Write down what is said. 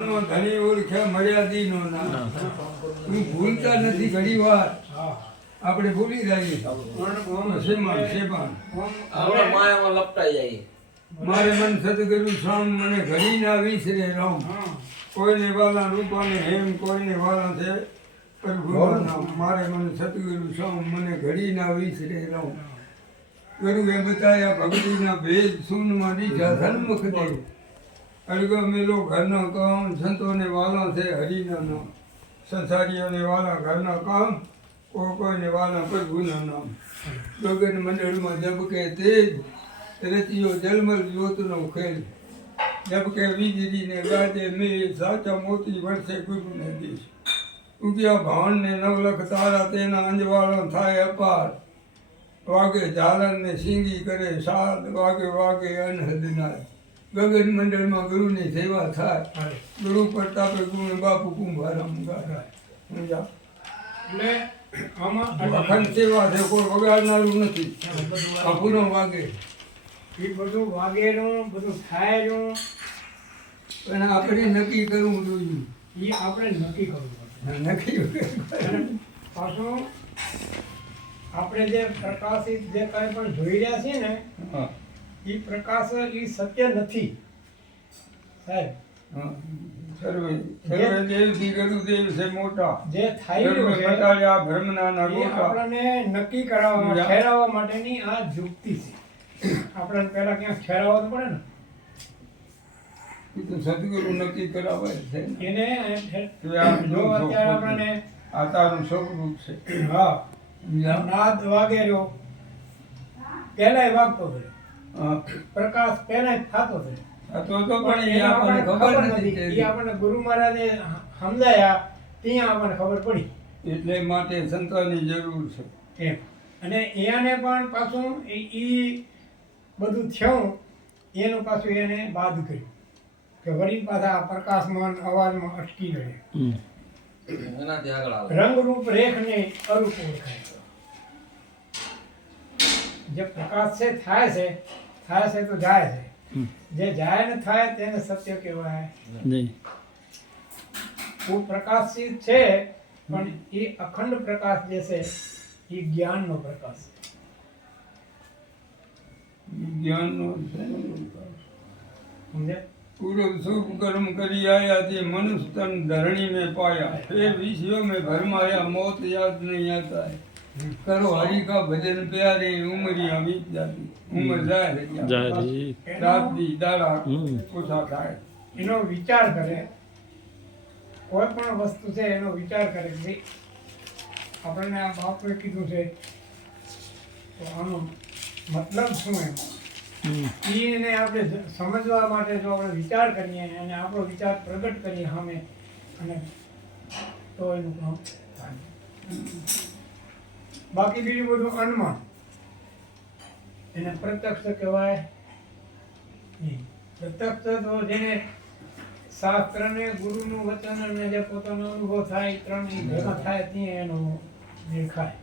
ઘણી ઓળખ્યા મર્યાદી નો નામ હું ભૂલતા નથી ઘણી વાર આપણે ભૂલી જઈએ મારે મન સદગુરુ સ્વામ મને ઘડી ના વિસરે રામ કોઈને વાલા રૂપાને હેમ કોઈને વાલા છે પ્રભુ નામ મારે મન સદગુરુ સ્વામ મને ઘડી ના વિસરે રામ ગુરુએ બતાયા ભક્તિના ભેદ શૂન્યમાં દીધા સન્મુખ દેવ અડગો મેલો ઘરના કામ સંતોને વાલા છે હરિના નામ સંસારીઓને વાલા ઘરના કામ કોઈને વાલા પ્રભુના નામ ગગન મંડળમાં જબકે તેજ રતિયો જલમલ જ્યોતનો ખેલ જબકે વીજળીને ગાજે મેં સાચા મોતી વર્ષે ગુરુને દેશ ઉગ્યા ભાણને નવલખ તારા તેના અંજવાળો થાય અપાર વાગે ઝાલરને સિંગી કરે સાદ વાગે વાગે અનહદ નાય ગગન મંડળમાં ગુરુની સેવા થાય ગુરુ પ્રતાપે ગુરુ બાપુ કુંભારામ ગાય સમજા એટલે આમાં અખંડ સેવા છે કોઈ વગાડનારું નથી અપૂર્વ વાગે એ બધું વાગેનું બધું થાયનું પણ આપણે નક્કી કરવું જોઈએ એ આપણે નક્કી કરવું નક્કી પાછું આપણે જે પ્રકાશિત જે કાંઈ પણ જોઈ રહ્યા છીએ ને એ પ્રકાશ એ સત્ય નથી સાહેબ જે થયેલું છે આપણને નક્કી કરાવવા ઠેરાવવા માટેની આ યુક્તિ છે આપણને પહેલા ક્યાંક ઠેરાવવા તો પડે ને સદગુરુ નક્કી કરાવાય છે એને જો અત્યારે આપણને આ તારું સ્વરૂપ છે હા નાદ વાગે રહ્યો પહેલા વાગતો હતો પ્રકાશ પહેલા થતો હતો તો પણ એ આપણને ખબર નથી એ આપણને ગુરુ મહારાજે સમજાયા ત્યાં આપણને ખબર પડી એટલે માટે સંતોની જરૂર છે એમ અને એને પણ પાછું એ બધું થયું એનું પાછું એને બાદ કર્યું કે વળી પાછા પ્રકાશમાં અવાજમાં અટકી રહે રંગરૂપ રેખને અરૂપ ઓળખાય જે પ્રકાશ છે થાય છે તો જાય છે જે જાય ને થાય તેને સત્ય કહેવાય નહીં પ્રકાશિત છે પણ એ અખંડ પ્રકાશ જે છે એ જ્ઞાનનો પ્રકાશ છે જ્ઞાનનો સમજે પૂર્વ શુભ કર્મ કરી આયા તે મનુષ્ય તન ધરણી में पाया फिर विषयों में भरमाया मौत याद नहीं आता है करो हरि का भजन प्यारे उमरिया बीत जाती उम्र जाए रात दी दाड़ा ઓછા થાય એનો વિચાર કરે કોઈ પણ વસ્તુ છે એનો વિચાર કરે કે આપણને આ બાપુએ કીધું છે તો આનો મતલબ શું એમ એને આપણે સમજવા માટે જો આપણે વિચાર કરીએ અને આપણો વિચાર પ્રગટ કરીએ સામે અને તો એનું કામ થાય બાકી બીજું બધું અનુમાન એને પ્રત્યક્ષ કહેવાય નહીં પ્રત્યક્ષ તો જેને શાસ્ત્રને ગુરુનું વચન અને જે પોતાનો અનુભવ થાય ત્રણ ભેગા થાય ત્યાં એનો દેખાય